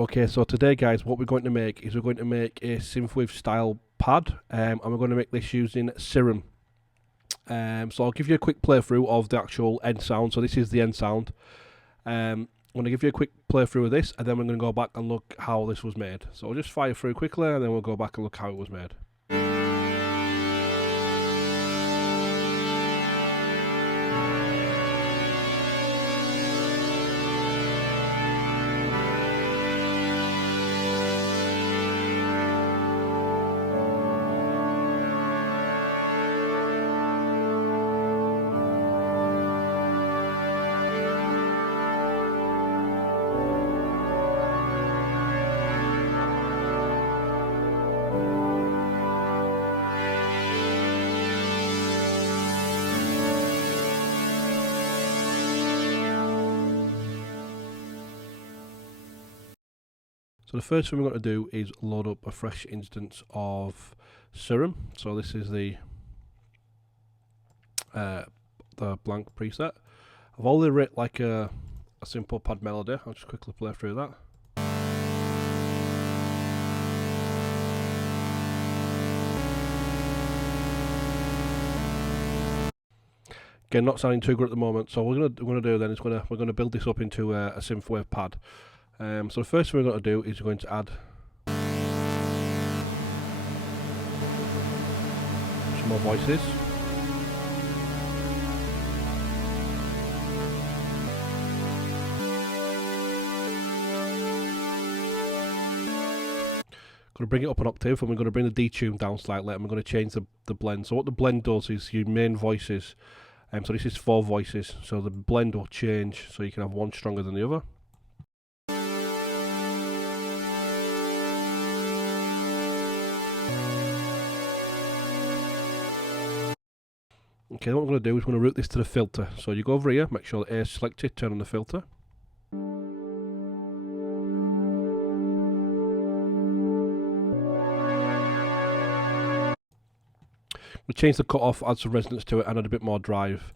Okay, so today, guys, what we're going to make is we're going to make a Synthwave style pad, and we're going to make this using Serum. So I'll give you a quick playthrough of the actual end sound. So this is the end sound. I'm going to give you a quick playthrough of this, and then we're going to go back and look how this was made. So I'll just fire through quickly, and then we'll go back and look how it was made. So the first thing we're going to do is load up a fresh instance of Serum. So this is the blank preset. I've already written like a simple pad melody. I'll just quickly play through that. Again, not sounding too good at the moment. So what we're gonna do then is we're gonna build this up into a synthwave pad. So the first thing we're going to do is we're going to add some more voices. Going to bring it up an octave, and we're going to bring the detune down slightly, and we're going to change the blend. So what the blend does is your main voices. So this is 4 voices, so the blend will change, so you can have one stronger than the other. Okay, what we're going to do is we're going to route this to the filter. So you go over here, make sure the A is selected, turn on the filter. We'll change the cutoff, add some resonance to it, and add a bit more drive.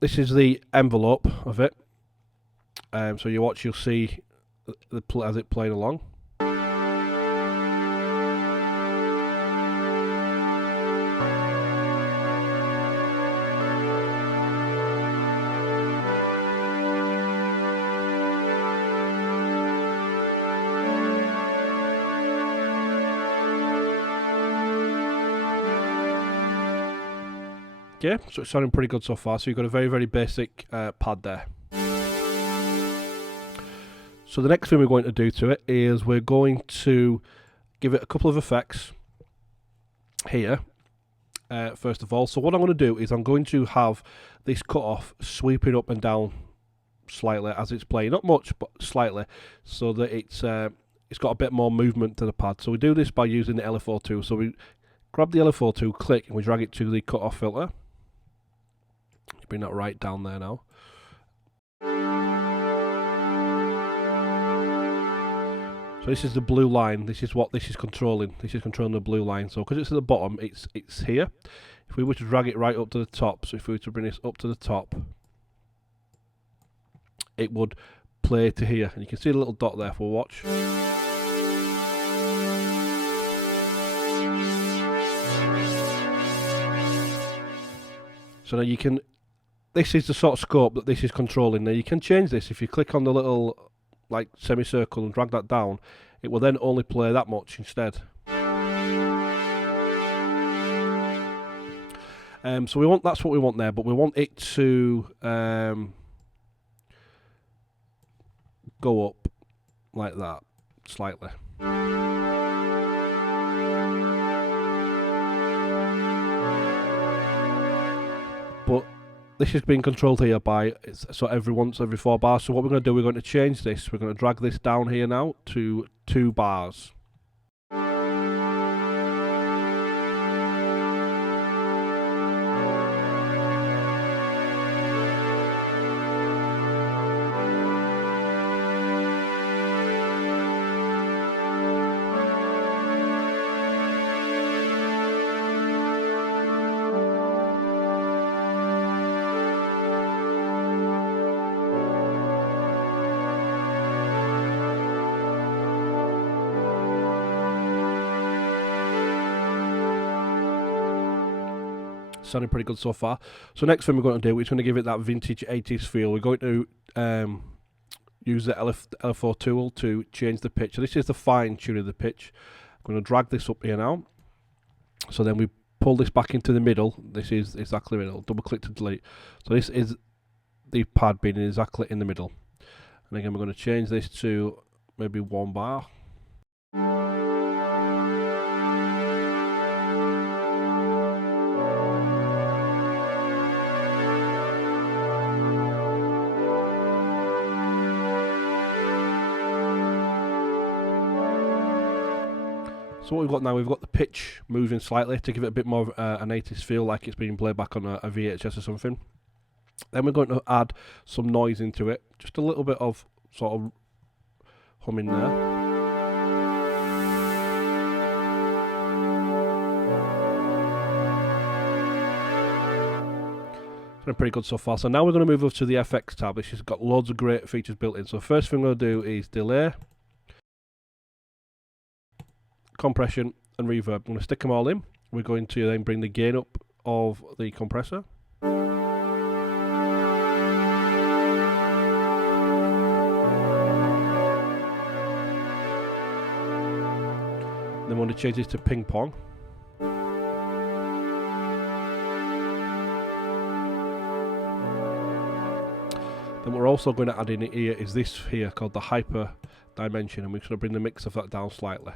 This is the envelope of it. So you watch, you'll see as it playing along. Yeah, so it's sounding pretty good so far. So you've got a very, very basic pad there. So the next thing we're going to do to it is we're going to give it a couple of effects here, first of all. So what I'm going to do is I'm going to have this cutoff sweeping up and down slightly as it's playing. Not much, but slightly, so that it's got a bit more movement to the pad. So we do this by using the LFO tool. So we grab the LFO tool, click, and we drag it to the cutoff filter. Bring that right down there now. So this is the blue line. This is what this is controlling. This is controlling the blue line. So because it's at the bottom, it's here. If we were to drag it right up to the top, so if we were to bring this up to the top, it would play to here. And you can see the little dot there for watch. So now you can, this is the sort of scope that this is controlling. Now you can change this. If you click on the little like semicircle and drag that down, it will then only play that much instead. So we want, that's what we want there, but we want it to go up like that slightly. But this is being controlled here by, so every 4 bars. So what we're going to do, we're going to change this. We're going to drag this down here now to 2 bars. Sounding pretty good so far. So next thing we're going to do, it's going to give it that vintage 80s feel. We're going to use the LFO tool to change the pitch. So this is the fine tune of the pitch. I'm going to drag this up here now. So then we pull this back into the middle. This is exactly middle. Double click to delete. So this is the pad being exactly in the middle. And again, we're going to change this to maybe 1 bar. So what we've got now, we've got the pitch moving slightly to give it a bit more of an 80s feel, like it's being played back on a VHS or something. Then we're going to add some noise into it, just a little bit of sort of humming there. Pretty good so far. So now we're going to move over to the FX tab, which has got loads of great features built in. So first thing we're going to do is delay, compression and reverb. I'm going to stick them all in. We're going to then bring the gain up of the compressor. Then we want to change this to ping pong. Then we're also going to add in here is this here called the hyper dimension, and we're going to bring the mix of that down slightly.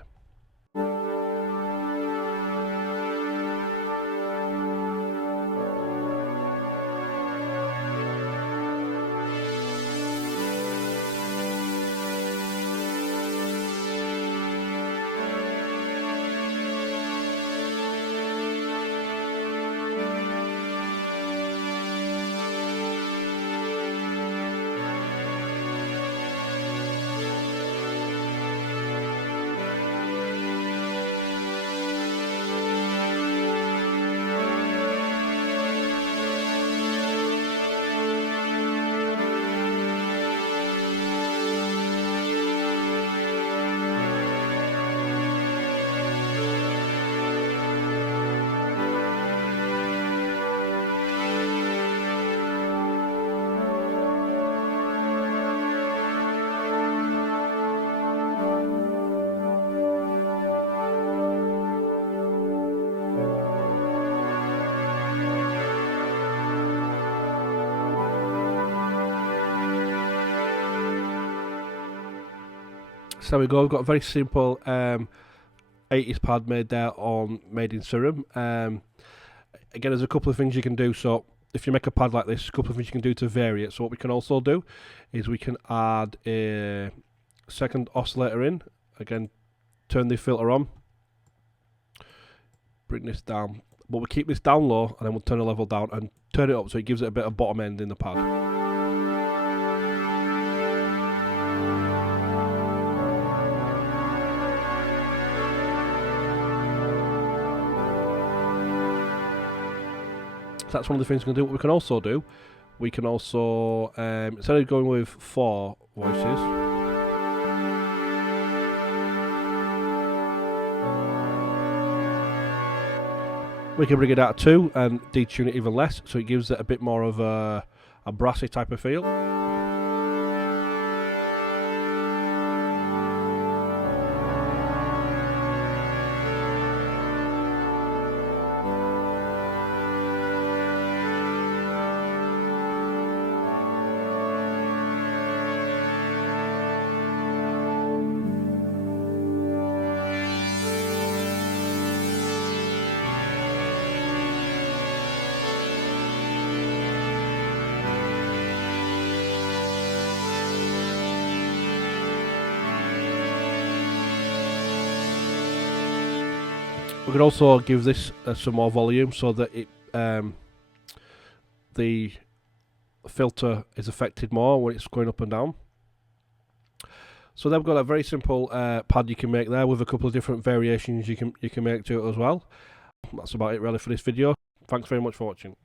So there we go, we've got a very simple 80s pad made in Serum. Again, there's a couple of things you can do. So if you make a pad like this, a couple of things you can do to vary it. So what we can also do is we can add a second oscillator in. Again, turn the filter on, bring this down, but we'll keep this down low, and then we'll turn the level down and turn it up so it gives it a bit of bottom end in the pad. So that's one of the things we can do. What we can also do, we can also, instead of going with 4 voices, we can bring it out to 2 and detune it even less, so it gives it a bit more of a brassy type of feel. We could also give this some more volume so that it the filter is affected more when it's going up and down. So then we've got a very simple pad you can make there with a couple of different variations you can make to it as well. That's about it really for this video. Thanks very much for watching.